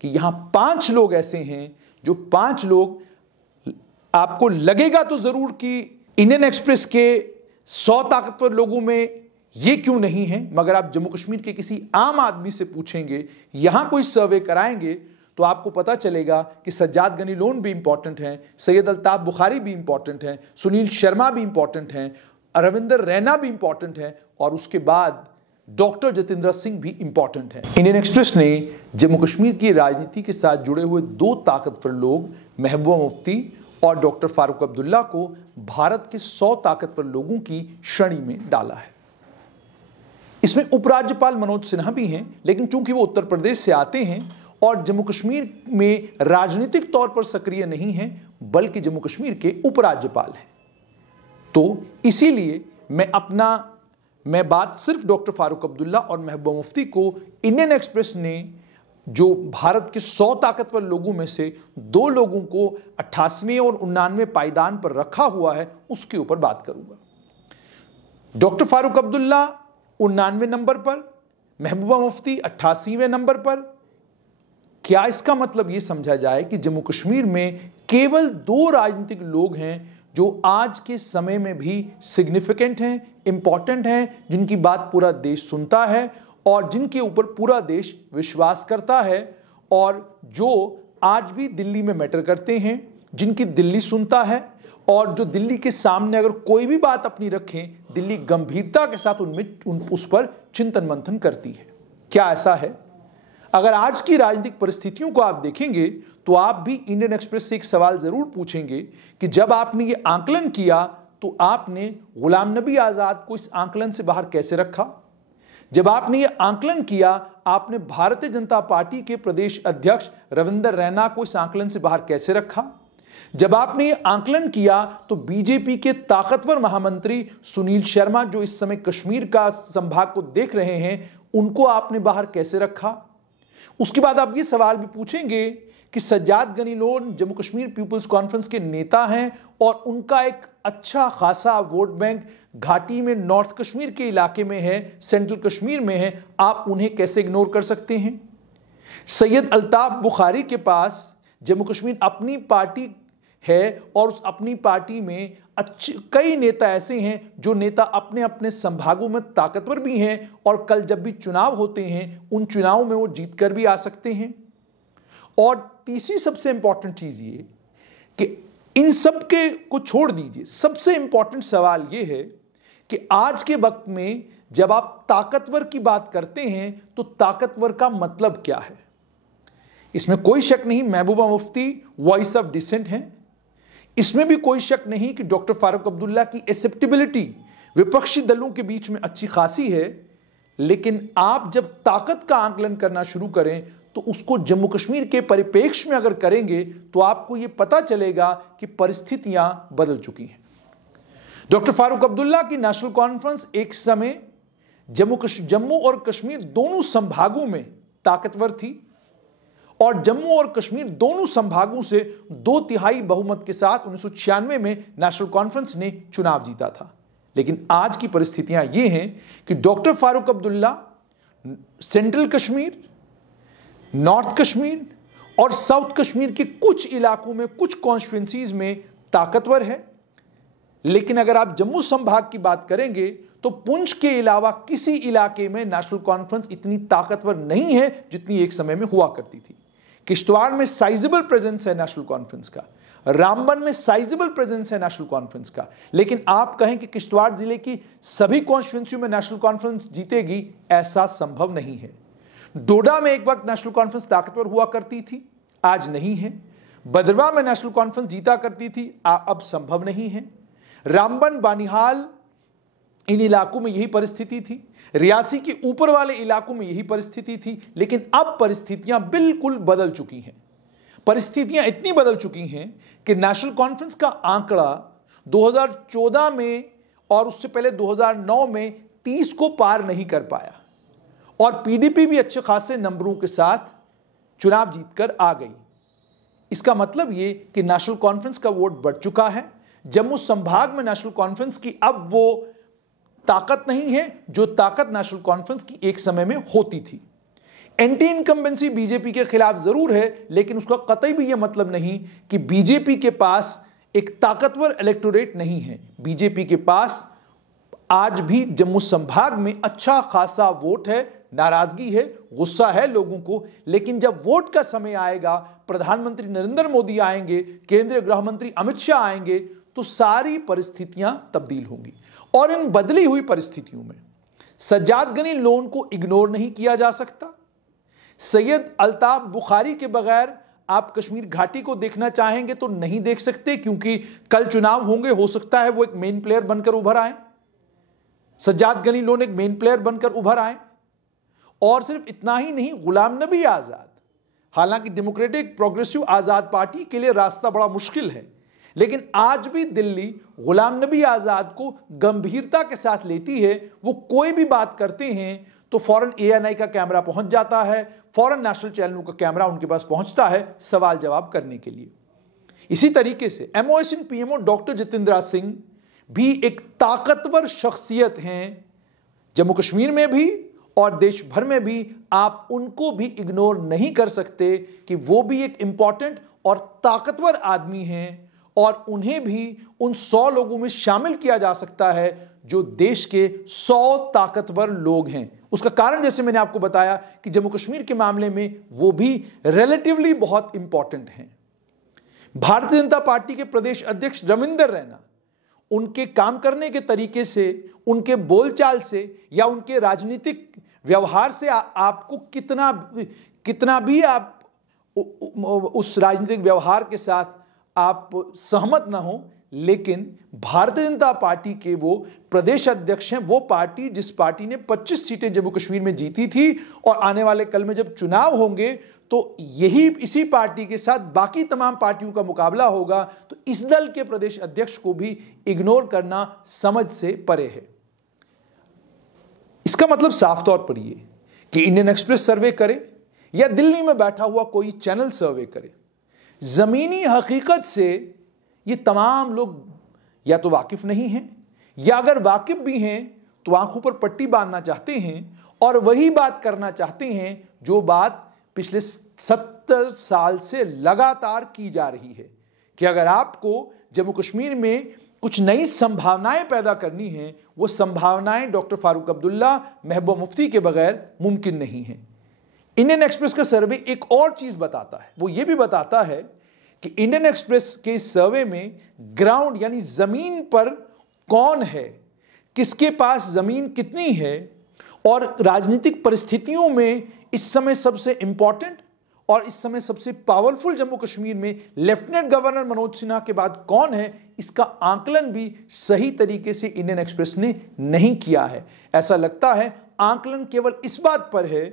कि यहां 5 लोग ऐसे हैं जो 5 लोग आपको लगेगा तो जरूर कि इंडियन एक्सप्रेस के 100 ताकतवर लोगों में ये क्यों नहीं है, मगर आप जम्मू कश्मीर के किसी आम आदमी से पूछेंगे, यहां कोई सर्वे कराएंगे तो आपको पता चलेगा कि सज्जाद गनी लोन भी इंपॉर्टेंट हैं, सैयद अल्ताफ बुखारी भी इंपॉर्टेंट हैं, सुनील शर्मा भी इंपॉर्टेंट हैं, रविंदर रैना भी इंपॉर्टेंट हैं और उसके बाद डॉक्टर जितेंद्र सिंह भी इंपॉर्टेंट हैं। इंडियन एक्सप्रेस ने जम्मू कश्मीर की राजनीति के साथ जुड़े हुए 2 ताकतवर लोग महबूबा मुफ्ती और डॉक्टर फारूक अब्दुल्ला को भारत के 100 ताकतवर लोगों की श्रेणी में डाला है। इसमें उपराज्यपाल मनोज सिन्हा भी हैं, लेकिन चूंकि वो उत्तर प्रदेश से आते हैं और जम्मू कश्मीर में राजनीतिक तौर पर सक्रिय नहीं हैं, बल्कि जम्मू कश्मीर के उपराज्यपाल हैं, तो इसीलिए मैं बात सिर्फ डॉक्टर फारूक अब्दुल्ला और महबूबा मुफ्ती को इंडियन एक्सप्रेस ने जो भारत के 100 ताकतवर लोगों में से 2 लोगों को 88वें और 89वें पायदान पर रखा हुआ है, उसके ऊपर बात करूंगा। डॉक्टर फारूक अब्दुल्ला 89वें नंबर पर, महबूबा मुफ्ती 88वें नंबर पर। क्या इसका मतलब यह समझा जाए कि जम्मू कश्मीर में केवल 2 राजनीतिक लोग हैं जो आज के समय में भी सिग्निफिकेंट हैं, इंपॉर्टेंट हैं, जिनकी बात पूरा देश सुनता है और जिनके ऊपर पूरा देश विश्वास करता है और जो आज भी दिल्ली में मैटर करते हैं, जिनकी दिल्ली सुनता है और जो दिल्ली के सामने अगर कोई भी बात अपनी रखें, दिल्ली गंभीरता के साथ उस पर चिंतन मंथन करती है। क्या ऐसा है? अगर आज की राजनीतिक परिस्थितियों को आप देखेंगे तो आप भी इंडियन एक्सप्रेस से एक सवाल जरूर पूछेंगे कि जब आपने ये आंकलन किया तो आपने गुलाम नबी आजाद को इस आंकलन से बाहर कैसे रखा? जब आपने ये आंकलन किया, आपने भारतीय जनता पार्टी के प्रदेश अध्यक्ष रविंदर रैना को इस आंकलन से बाहर कैसे रखा? जब आपने ये आंकलन किया तो बीजेपी के ताकतवर महामंत्री सुनील शर्मा, जो इस समय कश्मीर का संभाग को देख रहे हैं, उनको आपने बाहर कैसे रखा? उसके बाद आप ये सवाल भी पूछेंगे कि सज्जाद गनी लोन जम्मू कश्मीर पीपुल्स कॉन्फ्रेंस के नेता हैं और उनका एक अच्छा खासा वोट बैंक घाटी में नॉर्थ कश्मीर के इलाके में है, सेंट्रल कश्मीर में है, आप उन्हें कैसे इग्नोर कर सकते हैं? सैयद अल्ताफ बुखारी के पास जम्मू कश्मीर अपनी पार्टी है और उस अपनी पार्टी में कई नेता ऐसे हैं जो नेता अपने अपने संभागों में ताकतवर भी हैं और कल जब भी चुनाव होते हैं उन चुनावों में वो जीत कर भी आ सकते हैं। और तीसरी सबसे इंपॉर्टेंट चीज ये कि इन सब के को छोड़ दीजिए, सबसे इंपॉर्टेंट सवाल ये है कि आज के वक्त में जब आप ताकतवर की बात करते हैं तो ताकतवर का मतलब क्या है? इसमें कोई शक नहीं Mehbooba Mufti voice of decent हैं। इसमें भी कोई शक नहीं कि डॉक्टर फारूक अब्दुल्ला की एक्सेप्टेबिलिटी विपक्षी दलों के बीच में अच्छी खासी है, लेकिन आप जब ताकत का आंकलन करना शुरू करें तो उसको जम्मू कश्मीर के परिप्रेक्ष्य में अगर करेंगे तो आपको यह पता चलेगा कि परिस्थितियां बदल चुकी हैं। डॉक्टर फारूक अब्दुल्ला की नेशनल कॉन्फ्रेंस एक समय जम्मू और कश्मीर दोनों संभागों में ताकतवर थी और जम्मू और कश्मीर दोनों संभागों से 2/3 बहुमत के साथ 1996 में नेशनल कॉन्फ्रेंस ने चुनाव जीता था। लेकिन आज की परिस्थितियां यह हैं कि doctor Farooq Abdullah central Kashmir, north Kashmir और साउथ कश्मीर के कुछ इलाकों में, कुछ कॉन्स्टिट्यूएंसीज में ताकतवर है, लेकिन अगर आप जम्मू संभाग की बात करेंगे तो पुंछ के अलावा किसी इलाके में नेशनल कॉन्फ्रेंस इतनी ताकतवर नहीं है जितनी एक समय में हुआ करती थी। किश्तवाड़ में साइजेबल प्रेजेंस है नेशनल कॉन्फ्रेंस का, रामबन में साइजेबल प्रेजेंस है नेशनल कॉन्फ्रेंस का, लेकिन आप कहें कि किश्तवाड़ जिले की सभी कॉन्स्टिट्यूएंसियों में नेशनल कॉन्फ्रेंस जीतेगी, ऐसा संभव नहीं है। डोडा में एक वक्त नेशनल कॉन्फ्रेंस ताकतवर हुआ करती थी, आज नहीं है। बदरवा में नेशनल कॉन्फ्रेंस जीता करती थी, अब संभव नहीं है। रामबन, बानिहाल, इन इलाकों में यही परिस्थिति थी। रियासी के ऊपर वाले इलाकों में यही परिस्थिति थी, लेकिन अब परिस्थितियां बिल्कुल बदल चुकी हैं। परिस्थितियां इतनी बदल चुकी हैं कि नेशनल कॉन्फ्रेंस का आंकड़ा 2014 में और उससे पहले 2009 में 30 को पार नहीं कर पाया और पीडीपी भी अच्छे खासे नंबरों के साथ चुनाव जीतकर आ गई। इसका मतलब ये कि नेशनल कॉन्फ्रेंस का वोट बढ़ चुका है। जम्मू संभाग में नेशनल कॉन्फ्रेंस की अब वो ताकत नहीं है जो ताकत नेशनल कॉन्फ्रेंस की एक समय में होती थी। एंटी इनकम्बेंसी बीजेपी के खिलाफ जरूर है, लेकिन उसका कतई भी यह मतलब नहीं कि बीजेपी के पास एक ताकतवर इलेक्टोरेट नहीं है। बीजेपी के पास आज भी जम्मू संभाग में अच्छा खासा वोट है, नाराजगी है, गुस्सा है लोगों को, लेकिन जब वोट का समय आएगा, प्रधानमंत्री नरेंद्र मोदी आएंगे, केंद्रीय गृह मंत्री अमित शाह आएंगे, तो सारी परिस्थितियां तब्दील होंगी। और इन बदली हुई परिस्थितियों में सज्जाद गनी लोन को इग्नोर नहीं किया जा सकता। सैयद अल्ताफ बुखारी के बगैर आप कश्मीर घाटी को देखना चाहेंगे तो नहीं देख सकते, क्योंकि कल चुनाव होंगे, हो सकता है वो एक मेन प्लेयर बनकर उभर आए, सज्जाद गनी लोन एक मेन प्लेयर बनकर उभर आए। और सिर्फ इतना ही नहीं, गुलाम नबी आजाद, हालांकि डेमोक्रेटिक प्रोग्रेसिव आजाद पार्टी के लिए रास्ता बड़ा मुश्किल है, लेकिन आज भी दिल्ली गुलाम नबी आजाद को गंभीरता के साथ लेती है। वो कोई भी बात करते हैं तो फौरन ANI का कैमरा पहुंच जाता है, फौरन नेशनल चैनलों का कैमरा उनके पास पहुंचता है सवाल जवाब करने के लिए। इसी तरीके से MOS PMO doctor Jitendra Singh भी एक ताकतवर शख्सियत हैं, जम्मू कश्मीर में भी और देश भर में भी। आप उनको भी इग्नोर नहीं कर सकते कि वो भी एक इंपॉर्टेंट और ताकतवर आदमी हैं, और उन्हें भी उन 100 लोगों में शामिल किया जा सकता है जो देश के 100 ताकतवर लोग हैं। उसका कारण जैसे मैंने आपको बताया कि जम्मू कश्मीर के मामले में वो भी रिलेटिवली बहुत इंपॉर्टेंट हैं। भारतीय जनता पार्टी के प्रदेश अध्यक्ष रविंदर रैना, उनके काम करने के तरीके से, उनके बोलचाल से या उनके राजनीतिक व्यवहार से आपको कितना भी आप उस राजनीतिक व्यवहार के साथ आप सहमत ना हो, लेकिन भारतीय जनता पार्टी के वो प्रदेश अध्यक्ष हैं। वो पार्टी जिस पार्टी ने 25 सीटें जम्मू कश्मीर में जीती थी, और आने वाले कल में जब चुनाव होंगे तो इसी पार्टी के साथ बाकी तमाम पार्टियों का मुकाबला होगा। तो इस दल के प्रदेश अध्यक्ष को भी इग्नोर करना समझ से परे है। इसका मतलब साफ तौर पर यह कि इंडियन एक्सप्रेस सर्वे करे या दिल्ली में बैठा हुआ कोई चैनल सर्वे करे, जमीनी हकीकत से ये तमाम लोग या तो वाकिफ नहीं हैं, या अगर वाकिफ भी हैं तो आंखों पर पट्टी बांधना चाहते हैं और वही बात करना चाहते हैं जो बात पिछले 70 साल से लगातार की जा रही है, कि अगर आपको जम्मू कश्मीर में कुछ नई संभावनाएं पैदा करनी है, वो संभावनाएं डॉक्टर फारूक अब्दुल्ला, महबूबा मुफ्ती के बगैर मुमकिन नहीं है। इंडियन एक्सप्रेस का सर्वे एक और चीज बताता है, वो ये भी बताता है कि इंडियन एक्सप्रेस के सर्वे में ग्राउंड यानी जमीन पर कौन है, किसके पास जमीन कितनी है, और राजनीतिक परिस्थितियों में इस समय सबसे इंपॉर्टेंट और इस समय सबसे पावरफुल जम्मू कश्मीर में लेफ्टिनेंट गवर्नर मनोज सिन्हा के बाद कौन है, इसका आकलन भी सही तरीके से इंडियन एक्सप्रेस ने नहीं किया है। ऐसा लगता है आकलन केवल इस बात पर है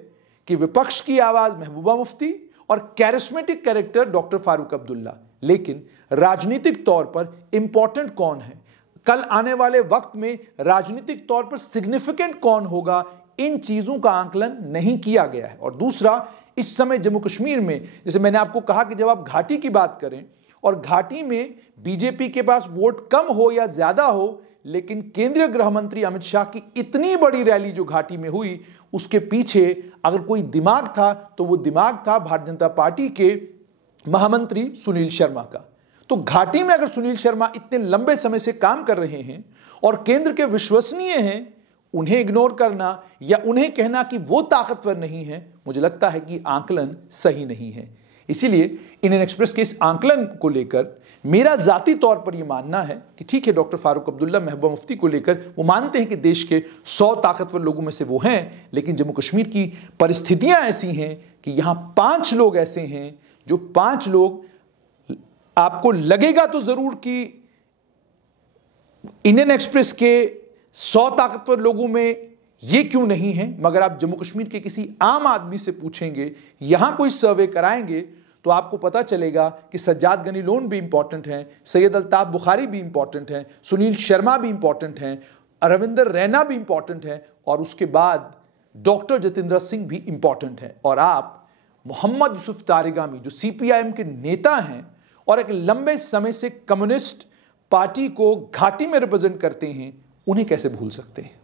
कि विपक्ष की आवाज महबूबा मुफ्ती और charismatic character doctor Farooq Abdullah, लेकिन राजनीतिक तौर पर इंपॉर्टेंट कौन है, कल आने वाले वक्त में राजनीतिक तौर पर सिग्निफिकेंट कौन होगा, इन चीजों का आकलन नहीं किया गया है। और दूसरा, इस समय जम्मू कश्मीर में, जैसे मैंने आपको कहा कि जब आप घाटी की बात करें और घाटी में बीजेपी के पास वोट कम हो या ज्यादा हो, लेकिन केंद्रीय गृह मंत्री अमित शाह की इतनी बड़ी रैली जो घाटी में हुई, उसके पीछे अगर कोई दिमाग था तो वो दिमाग था भारतीय जनता पार्टी के महामंत्री सुनील शर्मा का। तो घाटी में अगर सुनील शर्मा इतने लंबे समय से काम कर रहे हैं और केंद्र के विश्वसनीय हैं, उन्हें इग्नोर करना या उन्हें कहना कि वो ताकतवर नहीं है, मुझे लगता है कि आकलन सही नहीं है। इसीलिए इंडियन एक्सप्रेस के इस आकलन को लेकर मेरा जाती तौर पर यह मानना है कि ठीक है, डॉक्टर फारूक अब्दुल्ला, महबूबा मुफ्ती को लेकर वो मानते हैं कि देश के 100 ताकतवर लोगों में से वो हैं, लेकिन जम्मू कश्मीर की परिस्थितियां ऐसी हैं कि यहां 5 लोग ऐसे हैं जो 5 लोग आपको लगेगा तो जरूर कि इंडियन एक्सप्रेस के 100 ताकतवर लोगों में ये क्यों नहीं है, मगर आप जम्मू कश्मीर के किसी आम आदमी से पूछेंगे, यहां कोई सर्वे कराएंगे, तो आपको पता चलेगा कि सज्जाद गनी लोन भी इंपॉर्टेंट हैं, सैयद अल्ताफ बुखारी भी इंपॉर्टेंट हैं, सुनील शर्मा भी इंपॉर्टेंट हैं, रविंदर रैना भी इंपॉर्टेंट हैं, और उसके बाद डॉक्टर जितेंद्र सिंह भी इंपॉर्टेंट हैं। और आप मोहम्मद यूसुफ तारिगामी, जो CPIM के नेता हैं और एक लंबे समय से कम्युनिस्ट पार्टी को घाटी में रिप्रेजेंट करते हैं, उन्हें कैसे भूल सकते हैं।